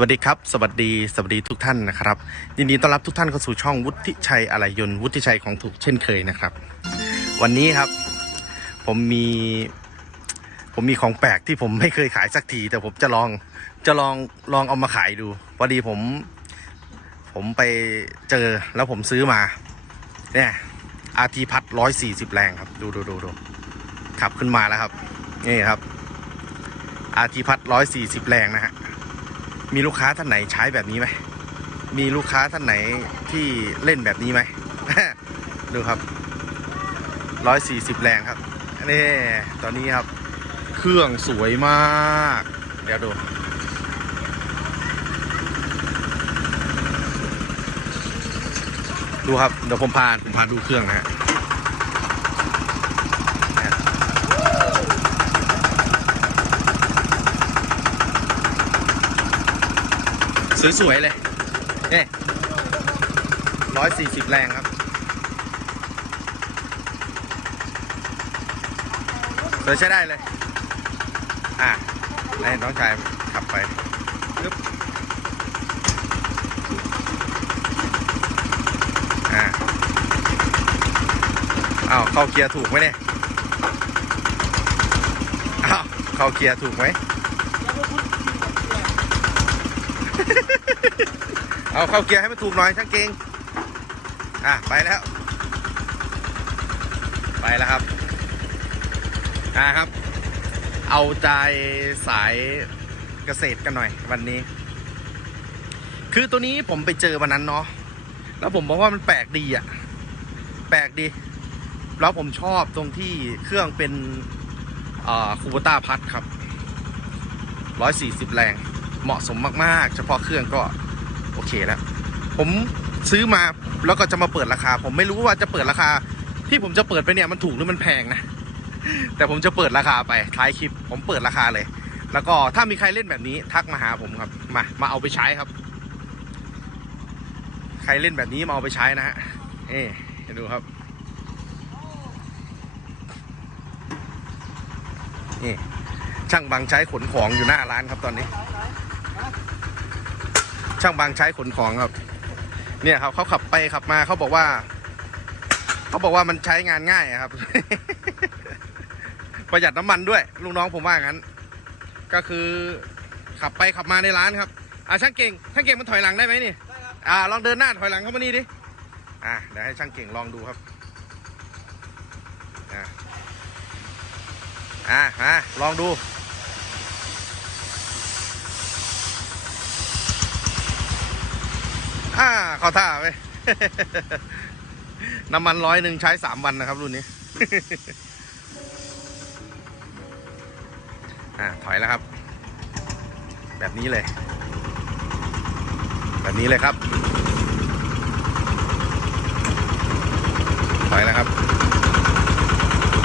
วัสดีครับ สวัสดีสวัสดีทุกท่านนะครับ ยินดีต้อนรับทุกท่านเข้าสู่ช่องวุฒิชัยอะไรยนต์วุฒิชัยของถูกเช่นเคยนะครับ วันนี้ครับ ผมมีผมมีของแปลกที่ผมไม่เคยขายสักที แต่ผมจะลองจะลองลองเอามาขายดูพอดีผม ผมไปเจอแล้วผมซื้อมาเนี่ยอาทีพัดร้อยสี่สิบแรงครับ ดูดูดูดูขับขึ้นมาแล้วครับนี่ครับอาทีพัดร้อยสี่สิบแรงนะฮะ มีลูกค้าท่านไหนใช้แบบนี้ไหม มีลูกค้าท่านไหนที่เล่นแบบนี้ไหม ดูครับร้อยสี่สิบแรงครับนี่ตอนนี้ครับ เครื่องสวยมาก เดี๋ยวดู ดูครับ เดี๋ยวผมพาผมพาดูเครื่องนะฮะ สวยๆเลยนี่ร้อยสี่สิบแรงครับ สวยใช้ได้เลย อะให้น้องชายขับไปปึ๊บอะอ้าวเข้าเกียร์ถูกไหมเนี่ยอ้าวเข้าเกียร์ถูกไหม เอาเข้าเกียร์ให้มันถูกหน่อยช่างเก่งอะไปแล้ว ไปแล้วครับอ่าครับ เอาใจสายเกษตรกันหน่อยวันนี้ คือตัวนี้ผมไปเจอวันนั้นเนาะแล้วผมบอกว่ามันแปลกดีอะแปลกดี แล้วผมชอบตรงที่เครื่องเป็นคูบต้าพัดครับ140แรง เหมาะสมมากๆ เฉพาะเครื่องก็โอเคแล้ว ผมซื้อมาแล้วก็จะมาเปิดราคา ผมไม่รู้ว่าจะเปิดราคา ที่ผมจะเปิดไปเนี่ยมันถูกหรือมันแพงนะแต่ผมจะเปิดราคาไปท้ายคลิป ผมเปิดราคาเลย แล้วก็ถ้ามีใครเล่นแบบนี้ทักมาหาผมครับมามาเอาไปใช้ครับ ใครเล่นแบบนี้มาเอาไปใช้นะฮะเอ๊ดูครับนี่ช่างบางใช้ขนของอยู่หน้าร้านครับตอนนี้ ช่างบางใช้ขนของครับ เนี่ยครับเขาขับไปขับมาเขาบอกว่า เขาบอกว่ามันใช้งานง่ายอะครับ ประหยัดน้ำมันด้วย ลูกน้องผมว่างั้น ก็คือขับไปขับมาในร้านครับอะช่างเก่งช่างเก่งมันถอยหลังได้ไหมนี่อ่าลองเดินหน้าถอยหลังเข้ามานี่ดิอะเดี๋ยวให้ช่างเก่งลองดูครับอะอะอะลองดู อ่าเขาท่าไปน้ำมันร้อยหนึ่งใช้สามวันนะครับ รุ่นนี้อ่าถอยแล้วครับ แบบนี้เลย แบบนี้เลยครับ ถอยแล้วครับ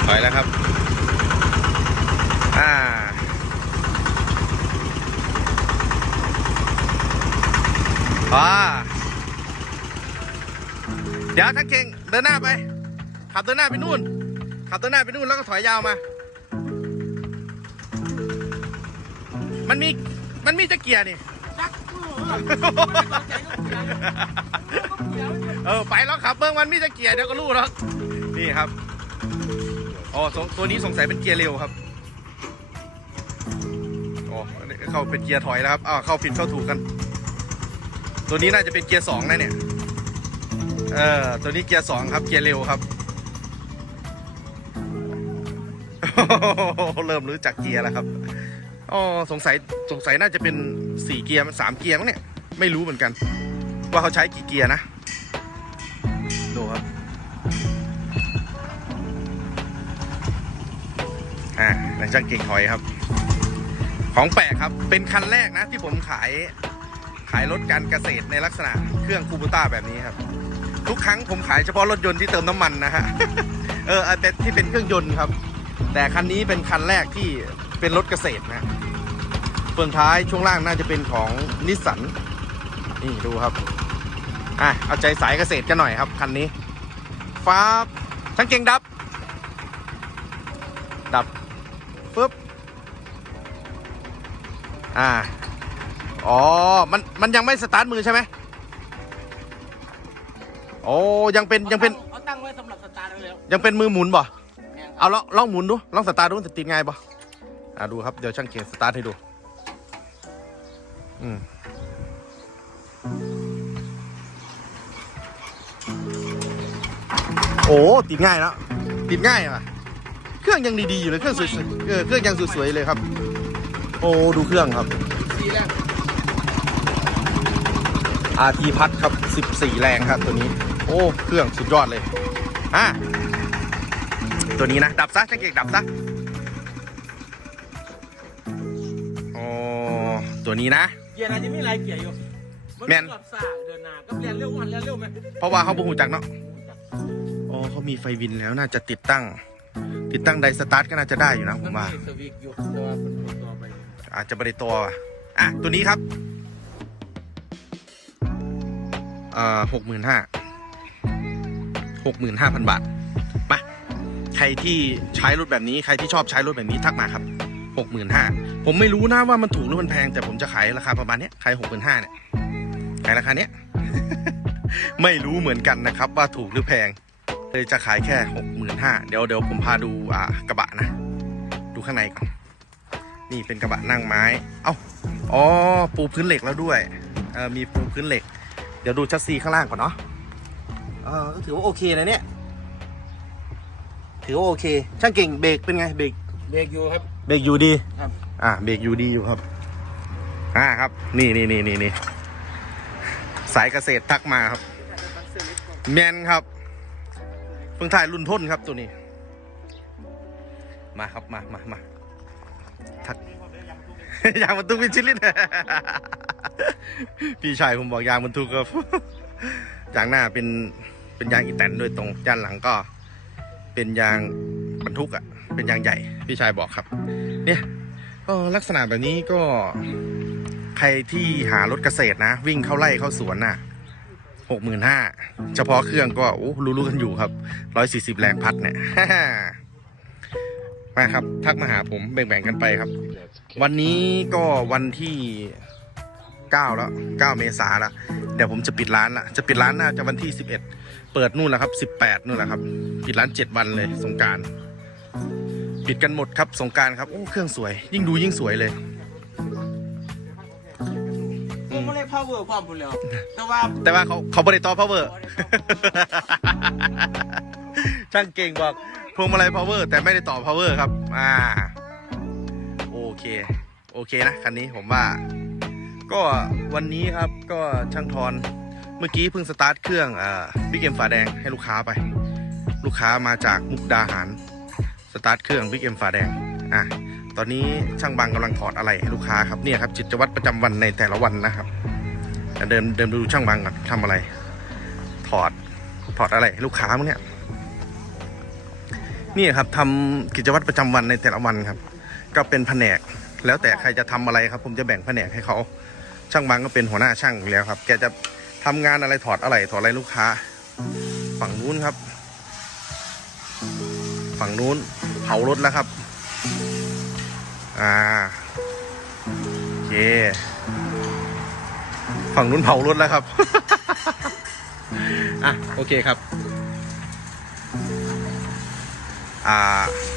ถอยแล้วครับ อ่าอ่า เดี๋ยวทั้งเก่งเดินหน้าไป ขับเดินหน้าไปนู่น ขับเดินหน้าไปนู่นแล้วก็ถอยยาวมา มันมี มันมีจะเกียร์นี่เออไปแล้วขับเบิ้งมันมีจะเกียร์เดี๋ยวก็รู้แล้วนี่ครับ อ๋อตัวนี้สงสัยเป็นเกียร์เร็วครับอ๋ออันนี้เข้าเป็นเกียร์ถอยแล้วครับอ้าวเข้าผิดเข้าถูกกัน ตัวนี้น่าจะเป็นเกียร์สองนะเนี่ย เออตัวนี้เกียร์สองครับเกียร์เร็วครับเริ่มรู้จักเกียร์แล้วครับอ๋อสงสัยสงสัยน่าจะเป็นสี่เกียร์มันสามเกียร์มั้งเนี่ยไม่รู้เหมือนกัน ว่าเขาใช้กี่เกียร์นะดูครับอ่าในช่างเก่งถอยครับ ของแปลกครับเป็นคันแรกนะที่ผมขายขายรถการเกษตรในลักษณะเครื่องคูบูต้าแบบนี้ครับ ทุกครั้งผมขายเฉพาะรถยนต์ที่เติมน้ำมันนะฮะ เออแต่ที่เป็นเครื่องยนต์ครับ แต่คันนี้เป็นคันแรกที่เป็นรถเกษตรนะเฟืองท้ายช่วงล่างน่าจะเป็นของนิสสันนี่ดูครับ อะเอาใจสายเกษตรกันหน่อยครับคันนี้ ฟ้าช่างเก่งดับ ดับปึ๊บ อ่า อ๋อ มัน มันยังไม่สตาร์ทมือใช่ไหม โอ้ยังเป็นยังเป็นเขาตั้งไว้สำหรับสตาร์ทไว้แล้วยังเป็นมือหมุนบ่แม่นครับเอาลองลองหมุนดูลองสตาร์ทดูมันจะติดง่ายบ่อ่าดูครับเดี๋ยวช่างเกียร์สตาร์ทให้ดูอืมโอ้ติดง่ายแล้วติดง่ายอะเครื่องยังดีๆอยู่เลยเครื่องสวยๆเออเครื่องยังสวยๆเลยครับ โอ้ดูเครื่องครับสีแรก RT พัดครับ 14 แรงครับตัวนี้โอ้ เครื่องสุดยอดเลย อะ ตัวนี้นะ ดับซะช่างเก่งดับซะอ๋อตัวนี้นะ เกียร์อาจจะมีหลายเกียร์อยู่แม่นรอบซ่าเดินหน้าก็เรียนเร็วมันเรียนเร็วไหมเพราะว่าเขาบูหูจักเนาะอ๋อเขามีไฟวินแล้วน่าจะติดตั้ง ติดตั้งไดสตาร์ทก็น่าจะได้อยู่นะผมว่านสวิกอยู่แต่ว่ามันหมดตัวไปอาจจะบริตัวว่ะอะ ตัวนี้ครับอ่าหกหมื่นห้า หกหมื่นห้าพันบาทมาใครที่ใช้รถแบบนี้ใครที่ชอบใช้รถแบบนี้ทักมาครับหกหมื่นห้าผมไม่รู้นะว่ามันถูกหรือมันแพง แต่ผมจะขายราคาประมาณนี้ขายหกหมื่นห้าเนี่ยขายราคาเนี้ย ไม่รู้เหมือนกันนะครับ ว่าถูกหรือแพงเลยจะขายแค่หกหมื่นห้าเดี๋ยวเดี๋ยวผมพาดูอ่ากระบะนะ ดูข้างในก่อนนี่เป็นกระบะนั่งไม้ เอ้า อ๋อ ปูพื้นเหล็กแล้วด้วยเออมีปูพื้นเหล็ก เดี๋ยวดูชัสซีข้างล่างก่อนเนาะ เออก็ถือว่าโอเคนะเนี่ย ถือว่าโอเค ช่างเก่งเบรกเป็นไงเบรก เบรกอยู่ครับ เบรกอยู่ดี ครับ อ่าเบรกอยู่ดีอยู่ครับ อ่าครับ นี่นี่นี่นี่นี่สายเกษตรทักมาครับ แมนครับ เพิ่งถ่ายรุ่นทนครับตัวนี้ มาครับมามามาทักยางบรรทุกวิชิตลินพี่ชายผมบอกยางบรรทุกครับ ยางหน้าเป็นเป็นยางอีแตนโดยตรงด้านหลังก็ เป็นยางบรรทุกอะ่ะ เป็นยางใหญ่พี่ชายบอกครับ เนี่ยก็ลักษณะแบบนี้ก็ใครที่หารถเกษตรนะ วิ่งเข้าไร่เข้าสวนน่ะหกหมื่นห้าเฉพาะเครื่องก็โอ้รู้ๆกันอยู่ครับร้อยสี่สิบแรงพัดเนี่ยมาครับ ทักมาหาผมแบ่งๆกันไปครับ วันนี้ก็วันที่ 9 แล้ว 9 เมษาแล้ว เดี๋ยวผมจะปิดร้านละจะปิดร้านน่าจะวันที่ 11 เปิดนู่นแหละครับ 18 นู่นแหละครับ ปิดร้าน 7 วันเลยสงกรารปิดกันหมดครับสงกรารครับโอ้เครื่องสวย ยิ่งดูยิ่งสวยเลยผมไม่ได้ power ความพูดแล้วแต่ว่าแต่ว่าเขาเขาบริต่อ power ช่างเก่งบอกพวงมาลัย power แต่ไม่ได้ต่อ power ครับ อ่า โอเค โอเคนะ คันนี้ผมว่า ก็วันนี้ครับก็ช่างทอนเมื่อกี้เพิ่งสตาร์ทเครื่องอ่าบิ๊กเอ็มฝาแดงให้ลูกค้าไป ลูกค้ามาจากมุกดาหาร สตาร์ทเครื่องบิ๊กเอ็มฝาแดงอะตอนนี้ช่างบังกำลังถอดอะไรให้ลูกค้าครับเนี่ยครับจิตวัตรประจำวันในแต่ละวันนะครับเดินเดินดูช่างบังก่อนทำอะไร ถอดถอดอะไรให้ลูกค้ามั้งเนี่ยนี่ครับทำกิจวัตรประจำวันในแต่ละวันครับ ก็เป็นแผนก แล้วแต่ใครจะทำอะไรครับ ผมจะแบ่งแผนกให้เขา ช่างบังก็เป็นหัวหน้าช่างอยู่แล้วครับ แกจะทำงานอะไรถอดอะไรถอดอะไรลูกค้า ฝั่งนู้นครับ ฝั่งนู้นเผารถแล้วครับ อ่าโอเคฝั่งนู้นเผารถแล้วครับ อะโอเคครับ อ่า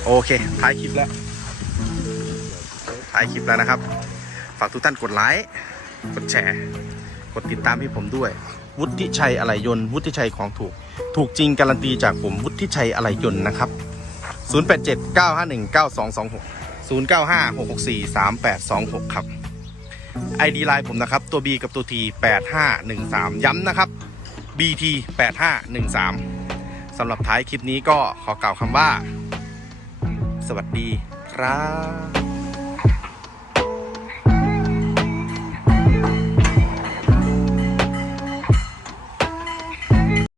โอเคท้ายคลิปแล้วท้ายคลิปแล้วนะครับ ฝากทุกท่านกดไลค์ กดแชร์ กดติดตามให้ผมด้วย วุฒิชัยอะไหล่ยนต์ วุฒิชัยของถูก ถูกจริงการันตีจากผมวุฒิชัยอะไหล่ยนต์นะครับ 087 951 9226 095 664 3826 ครับ ID ไลน์ผมนะครับ ตัว B กับตัว T 8513 ย้ำนะครับ BT 8513สำหรับท้ายคลิปนี้ก็ขอกล่าวคำว่า สวัสดีครับ